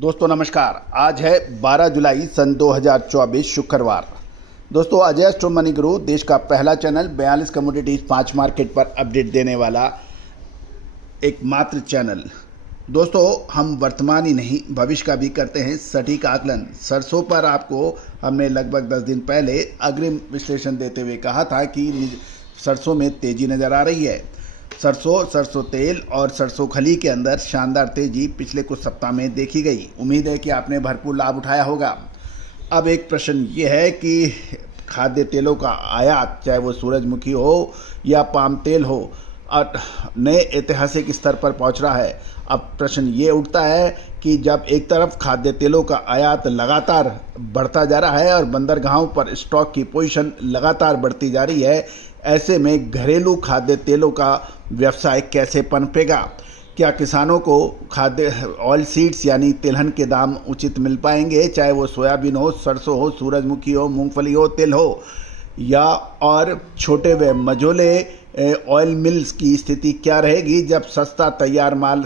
दोस्तों नमस्कार। आज है 12 जुलाई सन 2024 शुक्रवार। दोस्तों अजय एस्ट्रो मनी गुरु देश का पहला चैनल 42 कमोडिटीज 5 मार्केट पर अपडेट देने वाला एकमात्र चैनल। दोस्तों हम वर्तमान ही नहीं भविष्य का भी करते हैं सटीक आकलन। सरसों पर आपको हमने लगभग 10 दिन पहले अग्रिम विश्लेषण देते हुए कहा था कि सरसों में तेजी नज़र आ रही है। सरसों तेल और सरसों खली के अंदर शानदार तेजी पिछले कुछ सप्ताह में देखी गई। उम्मीद है कि आपने भरपूर लाभ उठाया होगा। अब एक प्रश्न ये है कि खाद्य तेलों का आयात, चाहे वो सूरजमुखी हो या पाम तेल हो, नए ऐतिहासिक स्तर पर पहुंच रहा है। अब प्रश्न ये उठता है कि जब एक तरफ खाद्य तेलों का आयात लगातार बढ़ता जा रहा है और बंदरगाहों पर स्टॉक की पोजीशन लगातार बढ़ती जा रही है, ऐसे में घरेलू खाद्य तेलों का व्यवसाय कैसे पनपेगा? क्या किसानों को खाद्य ऑयल सीड्स यानी तिलहन के दाम उचित मिल पाएंगे, चाहे वो सोयाबीन हो, सरसों हो, सूरजमुखी हो, मूंगफली हो, तिल हो, या और छोटे व मझोले ऑयल मिल्स की स्थिति क्या रहेगी? जब सस्ता तैयार माल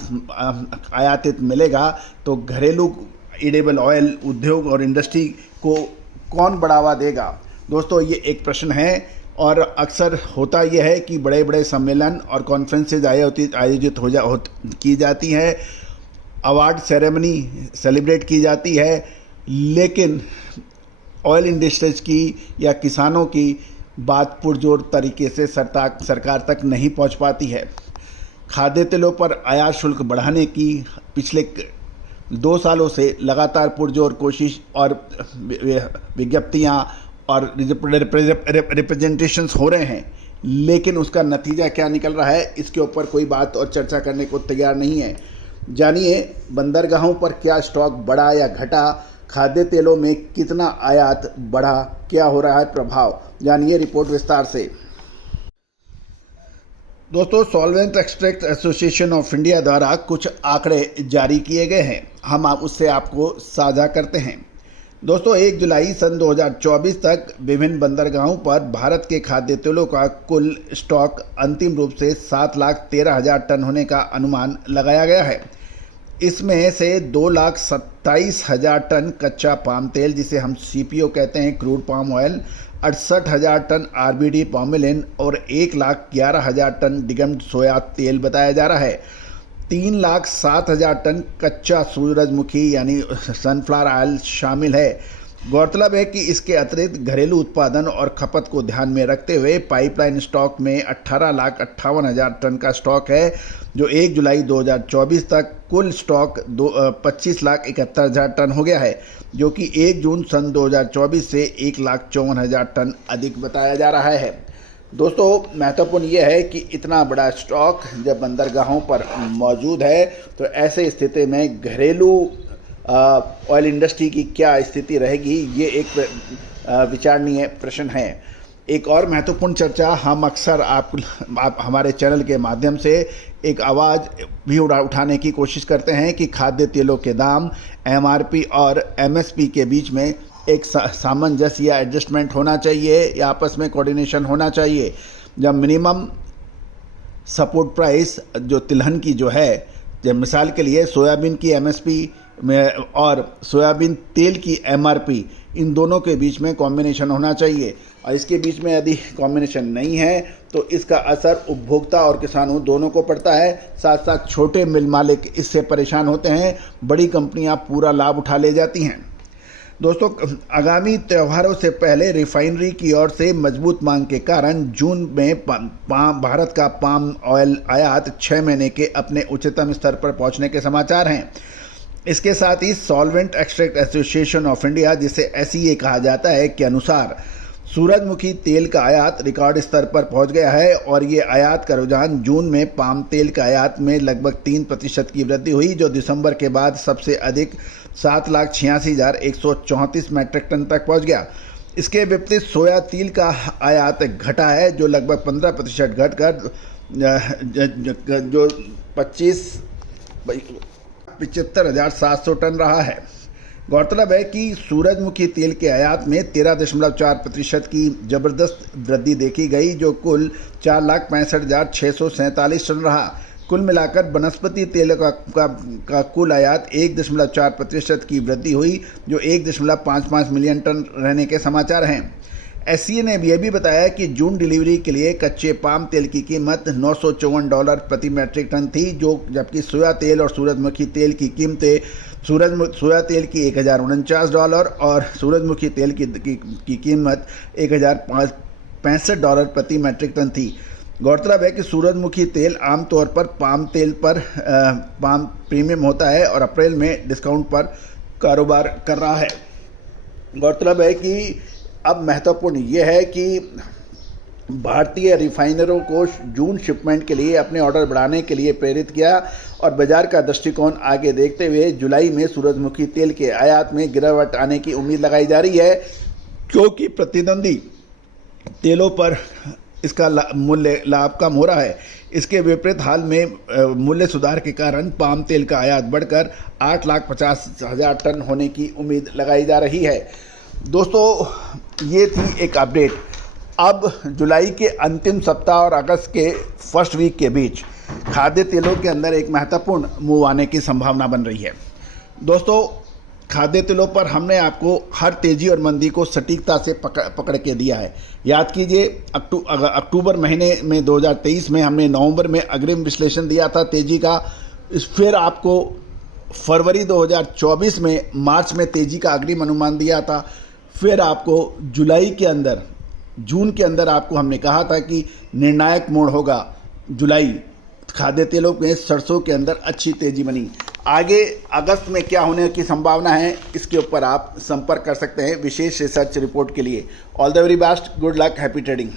आयातित मिलेगा तो घरेलू एडिबल ऑयल उद्योग और इंडस्ट्री को कौन बढ़ावा देगा? दोस्तों ये एक प्रश्न है और अक्सर होता यह है कि बड़े बड़े सम्मेलन और कॉन्फ्रेंसेज आयोजित की जाती हैं, अवार्ड सेरेमनी सेलिब्रेट की जाती है, लेकिन ऑयल इंडस्ट्रीज की या किसानों की बात पुरजोर तरीके से सरकार तक नहीं पहुंच पाती है। खाद्य तेलों पर आयात शुल्क बढ़ाने की पिछले 2 सालों से लगातार पुरजोर कोशिश और विज्ञप्तियां और रिप्रेजेंटेशंस हो रहे हैं, लेकिन उसका नतीजा क्या निकल रहा है इसके ऊपर कोई बात और चर्चा करने को तैयार नहीं है। जानिए बंदरगाहों पर क्या स्टॉक बढ़ा या घटा, खाद्य तेलों में कितना आयात बढ़ा, क्या हो रहा है प्रभाव, जानिए रिपोर्ट विस्तार से। दोस्तों solvent extract association of India द्वारा कुछ आंकड़े जारी किए गए हैं, हम उससे आपको साझा करते हैं। दोस्तों 1 जुलाई सन 2024 तक विभिन्न बंदरगाहों पर भारत के खाद्य तेलों का कुल स्टॉक अंतिम रूप से 7,13,000 टन होने का अनुमान लगाया गया है। इसमें से 2,27,000 टन कच्चा पाम तेल, जिसे हम CPO कहते हैं, crude palm oil, 68,000 tonne RBD palmolein और 1,11,000 टन डिगम्ड सोया तेल बताया जा रहा है। 3,07,000 टन कच्चा सूरजमुखी यानी सनफ्लावर ऑयल शामिल है। गौरतलब है कि इसके अतिरिक्त घरेलू उत्पादन और खपत को ध्यान में रखते हुए पाइपलाइन स्टॉक में 18,58,000 टन का स्टॉक है, जो 1 जुलाई 2024 तक कुल स्टॉक 25,71,000 टन हो गया है, जो कि 1 जून सन 2024 से 1,54,000 टन अधिक बताया जा रहा है। दोस्तों महत्वपूर्ण यह है कि इतना बड़ा स्टॉक जब बंदरगाहों पर मौजूद है तो ऐसे स्थिति में घरेलू ऑयल इंडस्ट्री की क्या स्थिति रहेगी, ये एक विचारणीय प्रश्न है। एक और महत्वपूर्ण चर्चा हम अक्सर आप हमारे चैनल के माध्यम से एक आवाज़ भी उठाने की कोशिश करते हैं कि खाद्य तेलों के दाम MRP और MSP के बीच में एक सामंजस्य या एडजस्टमेंट होना चाहिए या आपस में कोऑर्डिनेशन होना चाहिए। जब मिनिमम सपोर्ट प्राइस जो तिलहन की जो है, जब मिसाल के लिए सोयाबीन की MSP में और सोयाबीन तेल की MRP, इन दोनों के बीच में कॉम्बिनेशन होना चाहिए, और इसके बीच में यदि कॉम्बिनेशन नहीं है तो इसका असर उपभोक्ता और किसानों दोनों को पड़ता है। साथ साथ छोटे मिल मालिक इससे परेशान होते हैं, बड़ी कंपनियां पूरा लाभ उठा ले जाती हैं। दोस्तों आगामी त्योहारों से पहले रिफाइनरी की ओर से मजबूत मांग के कारण जून में भारत का पाम ऑयल आयात 6 महीने के अपने उच्चतम स्तर पर पहुंचने के समाचार हैं। इसके साथ ही solvent extract association of India, जिसे SEA कहा जाता है, के अनुसार सूरजमुखी तेल का आयात रिकॉर्ड स्तर पर पहुंच गया है और ये आयात का रुझान जून में पाम तेल का आयात में लगभग 3% की वृद्धि हुई, जो दिसंबर के बाद सबसे अधिक 7,86,134 मैट्रिक टन तक पहुंच गया। इसके विपरीत सोया तेल का आयात घटा है, जो लगभग 15% घटकर जो 75,700 टन रहा है। गौरतलब है कि सूरजमुखी तेल के आयात में 13.4% की जबरदस्त वृद्धि देखी गई, जो कुल 4,65,647 टन रहा, कुल मिलाकर वनस्पति तेल का कुल आयात 1.4% की वृद्धि हुई, जो 1.55 मिलियन टन रहने के समाचार हैं। एससीए ने यह भी बताया कि जून डिलीवरी के लिए कच्चे पाम तेल की कीमत $954 प्रति मैट्रिक टन थी, जबकि सोया तेल और सूरजमुखी तेल की कीमतें सोया तेल की $1049 और सूरजमुखी तेल की कीमत $1065 प्रति मैट्रिक टन थी। गौरतलब है कि सूरजमुखी तेल आमतौर पर पाम तेल पर पाम प्रीमियम होता है और अप्रैल में डिस्काउंट पर कारोबार कर रहा है। गौरतलब है कि अब महत्वपूर्ण यह है कि भारतीय रिफाइनरों को जून शिपमेंट के लिए अपने ऑर्डर बढ़ाने के लिए प्रेरित किया और बाजार का दृष्टिकोण आगे देखते हुए जुलाई में सूरजमुखी तेल के आयात में गिरावट आने की उम्मीद लगाई जा रही है, क्योंकि प्रतिद्वंदी तेलों पर इसका मूल्य लाभ कम हो रहा है। इसके विपरीत हाल में मूल्य सुधार के कारण पाम तेल का आयात बढ़कर 8,50,000 टन होने की उम्मीद लगाई जा रही है। दोस्तों, ये थी एक अपडेट। अब जुलाई के अंतिम सप्ताह और अगस्त के फर्स्ट वीक के बीच खाद्य तेलों के अंदर एक महत्वपूर्ण मूव आने की संभावना बन रही है। दोस्तों, खाद्य तेलों पर हमने आपको हर तेजी और मंदी को सटीकता से पकड़ के दिया है। याद कीजिए, अक्टूबर महीने में 2023 में हमने नवंबर में अग्रिम विश्लेषण दिया था तेजी का। फिर आपको फरवरी 2024 में मार्च में तेजी का अग्रिम अनुमान दिया था। फिर आपको जून के अंदर आपको हमने कहा था कि निर्णायक मोड़ होगा जुलाई। खाद्य तेलों में सरसों के अंदर अच्छी तेजी बनी। आगे अगस्त में क्या होने की संभावना है, इसके ऊपर आप संपर्क कर सकते हैं विशेष रिसर्च रिपोर्ट के लिए। All the very best, good luck, happy trading.